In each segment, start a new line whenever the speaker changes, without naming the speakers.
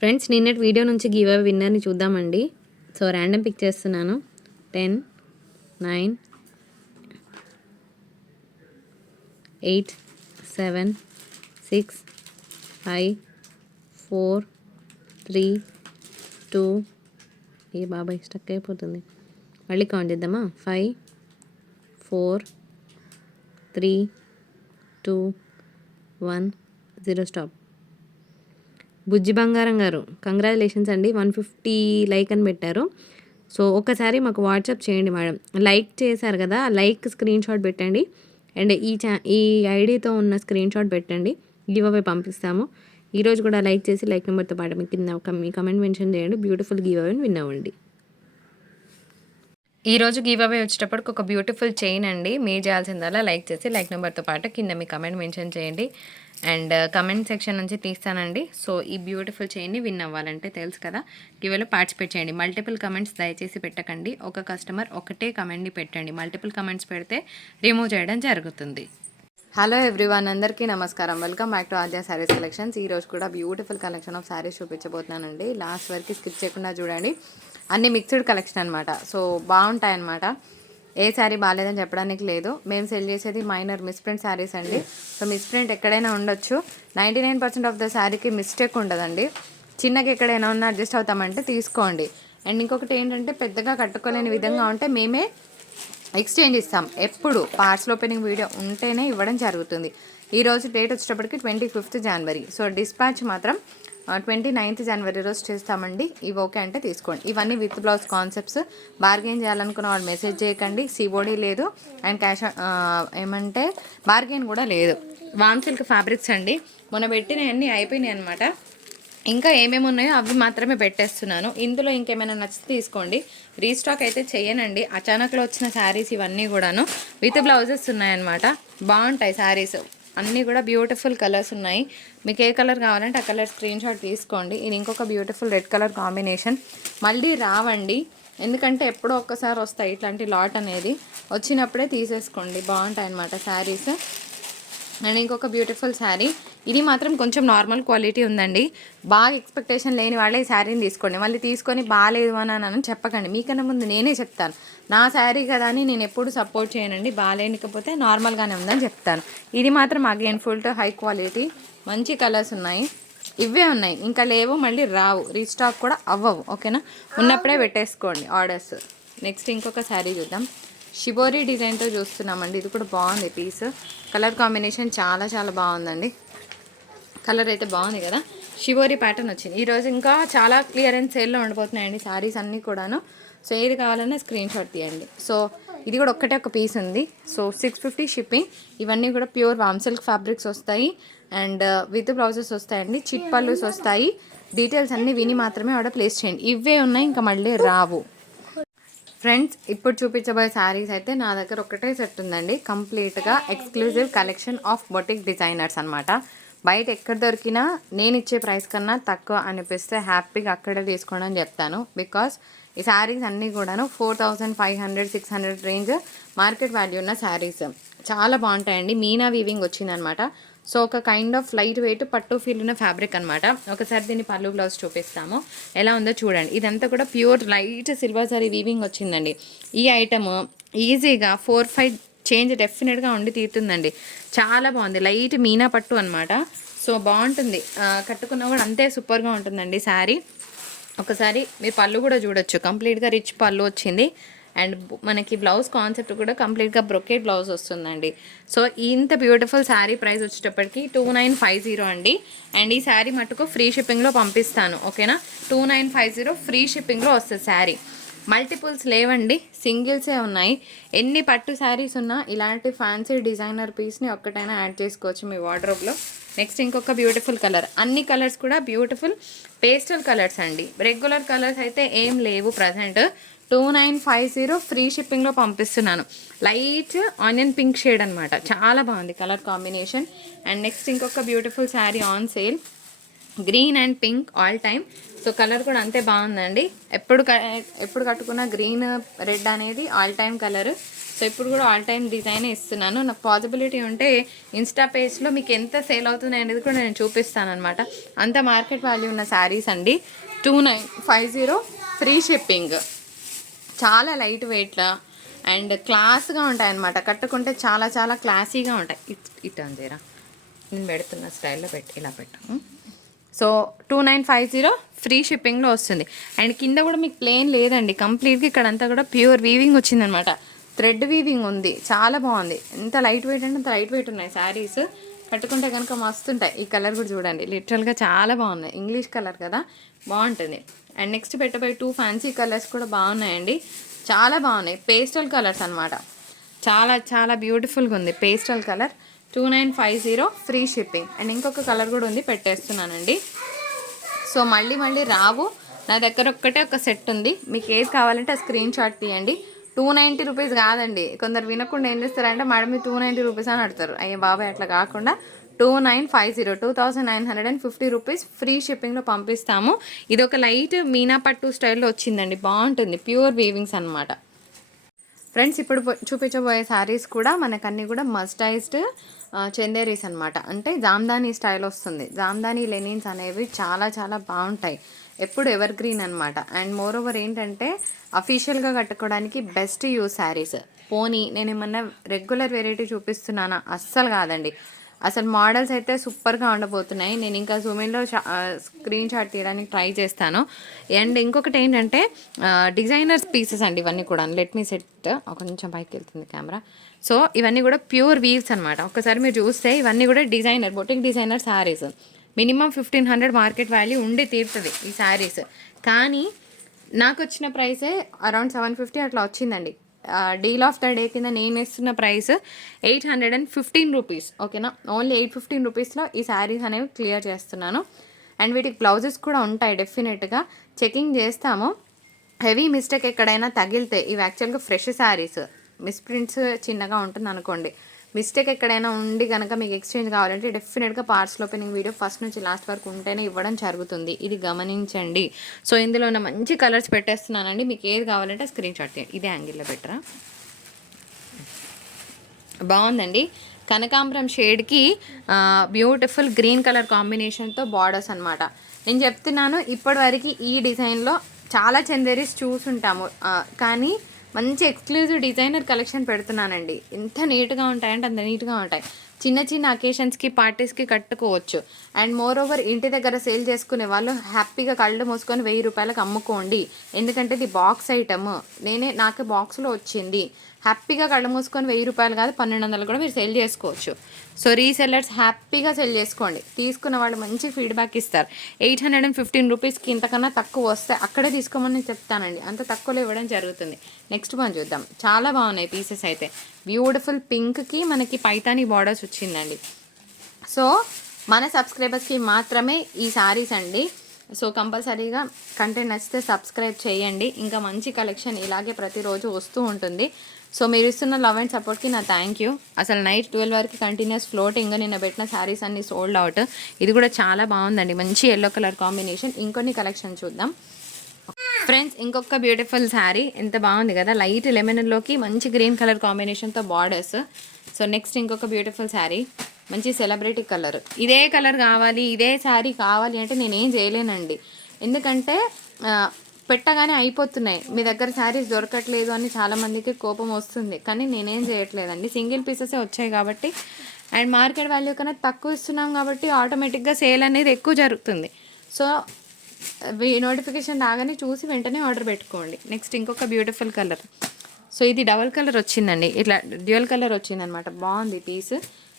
Friends నిన్నటి video నుంచి give away విన్నర్ని చూద్దామండి. సో ర్యాండమ్ పిక్ చేస్తున్నాను. Ten nine eight seven six five four three two ఏ బాబాయ్ స్టక్ అయిపోతుంది. మళ్ళీ కౌంట్ చేద్దామా? Five four three two one zero stop Bujji Bangaram గారు. కంగ్రాచులేషన్స్ అండి. వన్ ఫిఫ్టీ లైక్ అని పెట్టారు. సో ఒకసారి మాకు వాట్సాప్ చేయండి మేడం. లైక్ చేశారు కదా లైక్ స్క్రీన్ షాట్ పెట్టండి. అండ్ ఈ చా ఈ ఐడితో ఉన్న స్క్రీన్ షాట్ పెట్టండి. గివ్ అవే పంపిస్తాము. ఈరోజు కూడా లైక్ చేసి లైక్ నెంబర్తో పాటు మీ కింద మీ కమెంట్ మెన్షన్ చేయండి. బ్యూటిఫుల్ గివ్ అవేని విన్ అవ్వండి ఈరోజు గివ్ అవే వచ్చేటప్పటికి ఒక బ్యూటిఫుల్ చైన్ అండి. మీరు చేయాల్సిందల్లా లైక్ చేసి లైక్ నెంబర్తో పాటు కింద మీ కమెంట్ మెన్షన్ చేయండి. అండ్ కమెంట్ సెక్షన్ నుంచి తీస్తానండి. సో ఈ బ్యూటిఫుల్ చైన్ని విన్ అవ్వాలంటే తెలుసు కదా. గివ్లో పార్టిసిపేట్ చేయండి. మల్టిపుల్ కమెంట్స్ దయచేసి పెట్టకండి. ఒక కస్టమర్ ఒకటే కమెంట్ని పెట్టండి. మల్టిపుల్ కమెంట్స్ పెడితే రిమూవ్ చేయడం జరుగుతుంది. హలో ఎవ్రీవన్ అందరికీ నమస్కారం. Welcome back to Aadya saris collections. ఈరోజు కూడా బ్యూటిఫుల్ కలెక్షన్ ఆఫ్ శారీస్ చూపించబోతున్నానండి. లాస్ట్ వరకు స్కిప్ చేయకుండా చూడండి. అన్ని మిక్స్డ్ కలెక్షన్ అనమాట సో బాగుంటాయి అనమాట ఏ శారీ బాగాలేదని చెప్పడానికి లేదు. మేము సెల్ చేసేది మైనర్ మిస్ప్రింట్ శారీస్ అండి. సో మిస్ప్రింట్ ఎక్కడైనా ఉండొచ్చు. Ninety nine percent of the శారీకి మిస్టేక్ ఉండదండి. చిన్నగా ఎక్కడైనా ఉన్న అడ్జస్ట్ అవుతామంటే తీసుకోండి. అండ్ ఇంకొకటి ఏంటంటే పెద్దగా కట్టుకోలేని విధంగా ఉంటే మేమే ఎక్స్చేంజ్ ఇస్తాం. ఎప్పుడు పార్సల్ ఓపెనింగ్ వీడియో ఉంటేనే ఇవ్వడం జరుగుతుంది. ఈరోజు డేట్ వచ్చేటప్పటికి twenty fifth January so dispatch మాత్రం ట్వంటీ నైన్త్ జనవరి రోజు చేస్తామండి. ఇవి ఓకే అంటే తీసుకోండి. ఇవన్నీ విత్ బ్లౌజ్ కాన్సెప్ట్స్ బార్గెన్ చేయాలనుకున్న వాళ్ళు మెసేజ్ చేయకండి. సీబోడీ లేదు. అండ్ క్యాష్ ఏమంటే బార్గెయిన్ కూడా లేదు. వామ్ సిల్క్ ఫ్యాబ్రిక్స్ అండి. మొన్న పెట్టినవన్నీ అయిపోయినాయి అనమాట ఇంకా ఏమేమి ఉన్నాయో అవి మాత్రమే పెట్టేస్తున్నాను. ఇందులో ఇంకేమైనా నచ్చితే తీసుకోండి. రీస్టాక్ అయితే చేయనండి. అచానక్లో వచ్చిన శారీస్ ఇవన్నీ కూడాను. విత్ బ్లౌజెస్ ఉన్నాయన్నమాట. బాగుంటాయి శారీస్ అన్నీ కూడా బ్యూటిఫుల్ కలర్స్ ఉన్నాయి. మీకు ఏ కలర్ కావాలంటే ఆ కలర్ స్క్రీన్ షాట్ తీసుకోండి. ఇది ఇంకొక బ్యూటిఫుల్ రెడ్ కలర్ కాంబినేషన్ మళ్ళీ రావండి. ఎందుకంటే ఎప్పుడో ఒక్కసారి వస్తాయి ఇట్లాంటి లాట్ అనేది. వచ్చినప్పుడే తీసేసుకోండి. బాగుంటాయి అన్నమాట శారీస్. అండ్ ఇంకొక బ్యూటిఫుల్ శారీ ఇది మాత్రం కొంచెం నార్మల్ క్వాలిటీ ఉందండి. బాగా ఎక్స్పెక్టేషన్ లేని వాళ్ళే ఈ శారీని తీసుకోండి. మళ్ళీ తీసుకొని బాగాలేదు అని అని చెప్పకండి. మీకన్నా ముందు నేనే చెప్తాను. నా శారీ కదా అని నేను ఎప్పుడు సపోర్ట్ చేయనండి. బాగాలేనికపోతే నార్మల్గానే ఉందని చెప్తాను. ఇది మాత్రం again full to high quality మంచి కలర్స్ ఉన్నాయి. ఇవే ఉన్నాయి. ఇంకా లేవు మళ్ళీ రావు. రీస్టాక్ కూడా అవ్వవు. ఓకేనా? ఉన్నప్పుడే పెట్టేసుకోండి ఆర్డర్స్ నెక్స్ట్ ఇంకొక శారీ చూద్దాం. షిబోరీ డిజైన్తో చూస్తున్నామండి. ఇది కూడా బాగుంది పీస్ కలర్ కాంబినేషన్ చాలా చాలా బాగుందండి. కలర్ అయితే బాగుంది కదా? షిబోరీ ప్యాటర్న్ వచ్చింది. ఈరోజు ఇంకా చాలా క్లియరెన్స్ సేల్లో ఉండిపోతున్నాయండి శారీస్ అన్నీ కూడాను. సో ఏది కావాలన్నా స్క్రీన్ షాట్ తీయండి. సో ఇది కూడా ఒక్కటే ఒక పీస్ ఉంది. సో సిక్స్ ఫిఫ్టీ షిప్పింగ్ ఇవన్నీ కూడా ప్యూర్ వామ్ సిల్క్ ఫ్యాబ్రిక్స్ వస్తాయి. అండ్ విత్ బ్లౌజెస్ వస్తాయండి. చిట్ పళ్ళుస్ వస్తాయి. డీటెయిల్స్ అన్నీ విని మాత్రమే ఆర్డర్ ప్లేస్ చేయండి. ఇవే ఉన్నాయి ఇంకా మళ్ళీ రావు. ఫ్రెండ్స్ ఇప్పుడు చూపించబోయే శారీస్ అయితే నా దగ్గర ఒకటే సెట్ ఉందండి. కంప్లీట్గా exclusive collection of boutique designers అనమాట బయట ఎక్కడ దొరికినా నేను ఇచ్చే ప్రైస్ కన్నా తక్కువ అనిపిస్తే హ్యాపీగా అక్కడే తీసుకోండి అని చెప్తాను. బికాస్ ఈ శారీస్ అన్నీ కూడాను four thousand five hundred six hundred range market value ఉన్న శారీస్. చాలా బాగుంటాయండి. మీనా వీవింగ్ వచ్చిందనమాట సో ఒక కైండ్ ఆఫ్ లైట్ వెయిట్ పట్టు ఫీల్ ఉన్న ఫ్యాబ్రిక్ అనమాట ఒకసారి దీన్ని పళ్ళు బ్లౌజ్ చూపిస్తాము. ఎలా ఉందో చూడండి. ఇదంతా కూడా pure light silver sari weaving వచ్చిందండి. ఈ ఐటమ్ ఈజీగా ఫోర్ ఫైవ్ చేంజ్ డెఫినెట్గా ఉండి తీరుతుందండి. చాలా బాగుంది. లైట్ మీనా పట్టు అనమాట సో బాగుంటుంది. కట్టుకున్న కూడా అంతే సూపర్గా ఉంటుందండి శారీ ఒకసారి మీ పళ్ళు కూడా చూడొచ్చు. కంప్లీట్గా రిచ్ పళ్ళు వచ్చింది. అండ్ మనకి బ్లౌజ్ కాన్సెప్ట్ కూడా కంప్లీట్గా బ్రొకేట్ బ్లౌజ్ వస్తుందండి. సో ఇంత బ్యూటిఫుల్ శారీ ప్రైస్ వచ్చేటప్పటికి టూ నైన్ ఫైవ్ జీరో అండి. అండ్ ఈ శారీ మటుకు ఫ్రీ షిప్పింగ్లో పంపిస్తాను ఓకేనా? Two nine five zero free షిప్పింగ్లో వస్తుంది శారీ. మల్టిపుల్స్ లేవండి సింగిల్సే ఉన్నాయి. ఎన్ని పట్టు శారీస్ ఉన్నా ఇలాంటి ఫ్యాన్సీ డిజైనర్ పీస్ని ఒక్కటైనా యాడ్ చేసుకోవచ్చు మీ వార్డ్రోబ్లో. నెక్స్ట్ ఇంకొక బ్యూటిఫుల్ కలర్ అన్ని కలర్స్ కూడా బ్యూటిఫుల్ పేస్టల్ కలర్స్ అండి. రెగ్యులర్ కలర్స్ అయితే ఏం లేవు present. Two nine five zero free షిప్పింగ్లో పంపిస్తున్నాను. లైట్ ఆనియన్ పింక్ షేడ్ అనమాట చాలా బాగుంది కలర్ కాంబినేషన్. అండ్ నెక్స్ట్ ఇంకొక beautiful sari on sale. Green and pink all time. So colour కూడా అంతే బాగుందండి. ఎప్పుడు క- ఎప్పుడు కట్టుకున్న గ్రీన్ రెడ్ అనేది ఆల్ టైమ్ కలర్. సో ఇప్పుడు కూడా ఆల్ టైమ్ డిజైన్ ఇస్తున్నాను. నాకు పాసిబిలిటీ ఉంటే ఇన్స్టా పేజ్లో మీకు ఎంత సేల్ అవుతుంది అనేది కూడా నేను చూపిస్తాను అనమాట అంత మార్కెట్ వాల్యూ ఉన్న శారీస్ అండి. Two nine five zero free shipping. చాలా లైట్ వెయిట్లా అండ్ క్లాస్గా ఉంటాయి అనమాట కట్టుకుంటే చాలా చాలా క్లాసీగా ఉంటాయి. ఇట్ ఇట్ అంతేరా నేను పెడుతున్న స్టైల్లో పెట్టి ఇలా పెట్టు. So two nine five zero free షిప్పింగ్లో వస్తుంది. అండ్ కింద కూడా మీకు ప్లేన్ లేదండి. కంప్లీట్గా ఇక్కడంతా కూడా ప్యూర్ వీవింగ్ వచ్చిందనమాట థ్రెడ్ వీవింగ్ ఉంది. చాలా బాగుంది. ఎంత లైట్ వెయిట్ అంటే అంత లైట్ వెయిట్ ఉన్నాయి శారీస్. కట్టుకుంటే కనుక మస్తుంటాయి. ఈ కలర్ కూడా చూడండి. లిటరల్గా చాలా బాగున్నాయి. ఇంగ్లీష్ కలర్ కదా? బాగుంటుంది. అండ్ నెక్స్ట్ పెట్టబోయే టూ ఫ్యాన్సీ కలర్స్ కూడా బాగున్నాయండి. చాలా బాగున్నాయి. పేస్టల్ కలర్స్ అన్నమాట. చాలా చాలా బ్యూటిఫుల్గా ఉంది pastel colour. Two nine five zero free shipping. And ఇంకొక కలర్ కూడా ఉంది. పెట్టేస్తున్నానండి. సో మళ్ళీ మళ్ళీ రావు. నా దగ్గర ఒక్కటే ఒక సెట్ ఉంది. మీకు ఏది కావాలంటే ఆ స్క్రీన్ షాట్ తీయండి. టూ నైంటీ రూపీస్ కాదండి. కొందరు వినకుండా ఏం చేస్తారంటే మేడం మీ టూ నైంటీ రూపీస్ అని అడతారు అయ్యే బాబాయ్ అట్లా కాకుండా two nine five zero two thousand nine hundred and fifty rupees free షిప్పింగ్లో పంపిస్తాము. ఇది ఒక లైట్ మీనా పట్టు స్టైల్లో వచ్చిందండి. బాగుంటుంది. ప్యూర్ వీవింగ్స్ అన్నమాట. ఫ్రెండ్స్ ఇప్పుడు చూపించబోయే శారీస్ కూడా మనకన్నీ కూడా మస్టైజ్డ్ చందేరీస్ అనమాట అంటే జామ్దానీ స్టైల్ వస్తుంది. జామ్దానీ లెనిన్స్ అనేవి చాలా చాలా బాగుంటాయి. ఎప్పుడు ఎవర్ గ్రీన్ అనమాట అండ్ మోర్ ఓవర్ ఏంటంటే అఫీషియల్గా కట్టుకోవడానికి బెస్ట్ యూస్ శారీస్ పోనీ నేను ఏమన్నా రెగ్యులర్ వెరైటీ చూపిస్తున్నానా? అస్సలు కాదండి. అసలు మోడల్స్ అయితే సూపర్గా ఉండబోతున్నాయి. నేను ఇంకా జూమిన్లో స్క్రీన్ షాట్ తీయడానికి ట్రై చేస్తాను. అండ్ ఇంకొకటి ఏంటంటే డిజైనర్స్ పీసెస్ అండి ఇవన్నీ కూడా లెట్ మీ సెట్ ఒక నిమిషం పైకి వెళ్తుంది కెమెరా సో ఇవన్నీ కూడా ప్యూర్ వీవ్స్ అనమాట ఒకసారి మీరు చూస్తే ఇవన్నీ కూడా designer boutique designer saris minimum fifteen hundred market value ఉండి తీరుతుంది ఈ శారీస్ కానీ నాకు వచ్చిన ప్రైసే అరౌండ్ సెవెన్ ఫిఫ్టీ అట్లా వచ్చిందండి. డీల్ ఆఫ్ ద డే కింద నేను ఇస్తున్న price eight hundred and fifteen rupees ఓకేనా ఓన్లీ ఎయిట్ ఫిఫ్టీన్ రూపీస్లో ఈ శారీస్ అనేవి క్లియర్ చేస్తున్నాను. అండ్ వీటికి బ్లౌజెస్ కూడా ఉంటాయి డెఫినెట్గా చెకింగ్ చేస్తాము. హెవీ మిస్టేక్ ఎక్కడైనా తగిలితే ఇవి యాక్చువల్గా ఫ్రెష్ శారీస్ మిస్ప్రింట్స్ చిన్నగా ఉంటుంది అనుకోండి. మిస్టేక్ ఎక్కడైనా ఉండి కనుక మీకు ఎక్స్చేంజ్ కావాలంటే డెఫినెట్గా పార్ట్స్ ఓపెనింగ్ వీడియో ఫస్ట్ నుంచి లాస్ట్ వరకు ఉంటేనే ఇవ్వడం జరుగుతుంది. ఇది గమనించండి. సో ఇందులో ఉన్న మంచి కలర్స్ పెట్టేస్తున్నానండి. మీకు ఏది కావాలంటే స్క్రీన్ షాట్ తీయండి. ఇదే యాంగిల్లో పెట్టరా? బాగుందండి. కనకాంబరం షేడ్కి బ్యూటిఫుల్ గ్రీన్ కలర్ కాంబినేషన్తో బార్డర్స్ అనమాట నేను చెప్తున్నాను ఇప్పటివరకు ఈ డిజైన్లో చాలా చందేరీస్ చూసుంటాము. కానీ మంచి ఎక్స్క్లూజివ్ డిజైనర్ కలెక్షన్ పెడుతున్నానండి. ఎంత నీట్గా ఉంటాయంటే అంత నీట్గా ఉంటాయి. చిన్న చిన్న అకేషన్స్కి పార్టీస్కి కట్టుకోవచ్చు. అండ్ మోర్ ఓవర్ ఇంటి దగ్గర సేల్ చేసుకునే వాళ్ళు హ్యాపీగా కళ్ళు మూసుకొని వెయ్యి రూపాయలకు అమ్ముకోండి. ఎందుకంటే ఇది బాక్స్ ఐటమ్ నేనే నాకు బాక్స్లో వచ్చింది. హ్యాపీగా కళ్ళు మూసుకొని వెయ్యి రూపాయలు కాదు పన్నెండు వందలు కూడా మీరు సెల్ చేసుకోవచ్చు. సో రీసెల్లర్స్ హ్యాపీగా సెల్ చేసుకోండి. తీసుకున్న వాళ్ళు మంచి ఫీడ్బ్యాక్ ఇస్తారు. ఎయిట్ హండ్రెడ్ అండ్ ఫిఫ్టీన్ రూపీస్కి ఇంతకన్నా తక్కువ వస్తే అక్కడే తీసుకోమని చెప్తానండి. అంత తక్కువలో ఇవ్వడం జరుగుతుంది. నెక్స్ట్ మనం చూద్దాం. చాలా బాగున్నాయి పీసెస్ అయితే. బ్యూటిఫుల్ పింక్కి మనకి పైతానీ బార్డర్స్ వచ్చిందండి. సో మన సబ్స్క్రైబర్స్కి మాత్రమే ఈ శారీస్ అండి. సో కంపల్సరీగా కంటెంట్ నచ్చితే సబ్స్క్రైబ్ చేయండి. ఇంకా మంచి కలెక్షన్ ఇలాగే ప్రతిరోజు వస్తూ ఉంటుంది. సో మీరు ఇస్తున్న లవ్ అండ్ సపోర్ట్కి నా థ్యాంక్ యూ అసలు నైట్ ట్వెల్వ్ వరకు కంటిన్యూస్ ఫ్లోటింగ్ నిన్న పెట్టిన శారీస్ అన్ని సోల్డ్ అవుట్ ఇది కూడా చాలా బాగుందండి. మంచి ఎల్లో కలర్ కాంబినేషన్ ఇంకొన్ని కలెక్షన్ చూద్దాం. ఫ్రెండ్స్ ఇంకొక బ్యూటిఫుల్ శారీ ఎంత బాగుంది కదా. లైట్ లెమన్లోకి మంచి గ్రీన్ కలర్ కాంబినేషన్తో బార్డర్స్ సో నెక్స్ట్ ఇంకొక బ్యూటిఫుల్ శారీ మంచి సెలబ్రిటీ కలర్ ఇదే కలర్ కావాలి ఇదే శారీ కావాలి అంటే నేనేం చేయలేనండి. ఎందుకంటే పెట్టగానే అయిపోతున్నాయి. మీ దగ్గర శారీస్ దొరకట్లేదు అని చాలామందికి కోపం వస్తుంది. కానీ నేనేం చేయట్లేదండి. సింగిల్ పీసెసే వచ్చాయి కాబట్టి అండ్ మార్కెట్ వాల్యూ కన్నా తక్కువ ఇస్తున్నాం కాబట్టి ఆటోమేటిక్గా సేల్ అనేది ఎక్కువ జరుగుతుంది. సో నోటిఫికేషన్ రాగానే చూసి వెంటనే ఆర్డర్ పెట్టుకోండి. నెక్స్ట్ ఇంకొక బ్యూటిఫుల్ కలర్. సో ఇది డబల్ కలర్ వచ్చిందండి. ఇట్లా డ్యూయల్ కలర్ వచ్చిందనమాట. బాగుంది పీస్.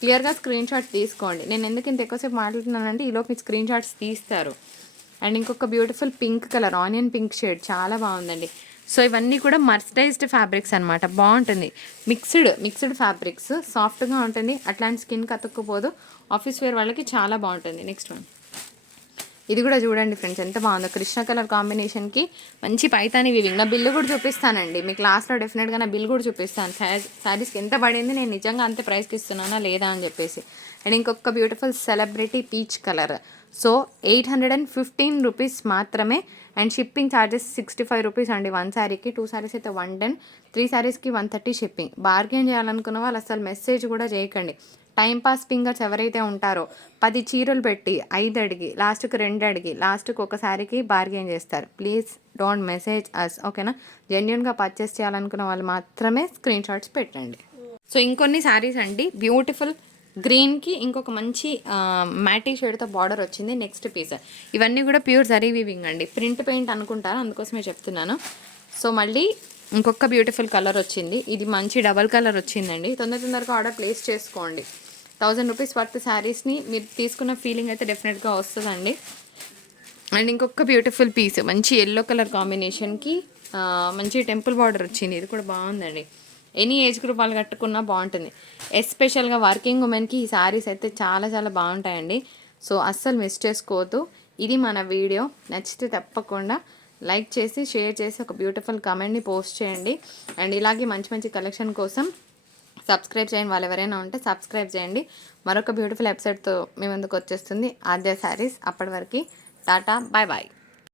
క్లియర్గా స్క్రీన్ షాట్ తీసుకోండి. నేను ఎందుకు ఇంత ఎక్కువసేపు మాట్లాడుతున్నానంటే ఈలోపు మీరు స్క్రీన్ షాట్స్ తీస్తారు. అండ్ ఇంకొక beautiful pink colour onion pink shade. చాలా బాగుందండి. సో ఇవన్నీ కూడా మర్సరైజ్డ్ ఫ్యాబ్రిక్స్ అనమాట బాగుంటుంది. మిక్స్డ్ మిక్స్డ్ ఫ్యాబ్రిక్స్ సాఫ్ట్గా ఉంటుంది. అట్లాంటి స్కిన్కి అతుక్కుపోదు ఆఫీస్ వేర్ వాళ్ళకి చాలా బాగుంటుంది. నెక్స్ట్ వన్ ఇది కూడా చూడండి ఫ్రెండ్స్ ఎంత బాగుందో. కృష్ణ కలర్ కాంబినేషన్కి మంచి పైతాని వివింగ్ నా బిల్లు కూడా చూపిస్తానండి. మీ క్లాస్లో డెఫినెట్గా నా బిల్ కూడా చూపిస్తాను. శారీస్కి ఎంత పడింది నేను నిజంగా అంతే ప్రైస్కి ఇస్తున్నానా లేదా అని చెప్పేసి. అండ్ ఇంకొక beautiful celebrity peach colour. So eight hundred and fifteen rupees మాత్రమే. And shipping charges sixty five rupees అండి. వన్ శారీకి టూ శారీస్ అయితే వన్ టెన్ త్రీ శారీస్కి వన్ థర్టీ షిప్పింగ్. బార్గెన్ చేయాలనుకున్న వాళ్ళు అసలు మెసేజ్ కూడా చేయకండి. టైంపాస్ ఫింగర్స్ ఎవరైతే ఉంటారో పది చీరలు పెట్టి ఐదు అడిగి లాస్ట్కి రెండు అడిగి లాస్ట్కి ఒక శారీకి బార్గెన్ చేస్తారు. ప్లీజ్ డోంట్ మెసేజ్ అస్ ఓకేనా? జెన్యున్గా పర్చేస్ చేయాలనుకున్న వాళ్ళు మాత్రమే స్క్రీన్ షాట్స్ పెట్టండి. సో ఇంకొన్ని శారీస్ అండి. బ్యూటిఫుల్ గ్రీన్కి ఇంకొక మంచి మ్యాటీ షేడ్తో బార్డర్ వచ్చింది నెక్స్ట్ పీస్. ఇవన్నీ కూడా ప్యూర్ జరీ వీవింగ్ అండి. ప్రింట్ పెయింట్ అనుకుంటారు? అందుకోసమే చెప్తున్నాను. సో మళ్ళీ ఇంకొక బ్యూటిఫుల్ కలర్ వచ్చింది. ఇది మంచి డబల్ కలర్ వచ్చిందండి. తొందర తొందరగా ఆర్డర్ ప్లేస్ చేసుకోండి. థౌజండ్ రూపీస్ వర్త్ శారీస్ని మీరు తీసుకున్న ఫీలింగ్ అయితే డెఫినెట్గా వస్తుందండి. అండ్ ఇంకొక బ్యూటిఫుల్ పీస్ మంచి ఎల్లో కలర్ కాంబినేషన్కి మంచి టెంపుల్ బార్డర్ వచ్చింది. ఇది కూడా బాగుందండి. ఎనీ ఏజ్ గ్రూప్ వాళ్ళు కట్టుకున్నా బాగుంటుంది. ఎస్పెషల్గా వర్కింగ్ ఉమెన్కి ఈ శారీస్ అయితే చాలా చాలా బాగుంటాయండి. సో అస్సలు మిస్ చేసుకోవద్దు. ఇది మన వీడియో నచ్చితే తప్పకుండా లైక్ చేసి షేర్ చేసి ఒక బ్యూటిఫుల్ కమెంట్ని పోస్ట్ చేయండి. అండ్ ఇలాగే మంచి మంచి కలెక్షన్ కోసం సబ్స్క్రైబ్ చేయండి వాళ్ళు ఎవరైనా ఉంటే సబ్స్క్రైబ్ చేయండి. మరొక బ్యూటిఫుల్ వెబ్సైట్తో మీ ముందుకు వచ్చేస్తుంది ఆద్య శారీస్ అప్పటి వరకు టాటా బాయ్ బాయ్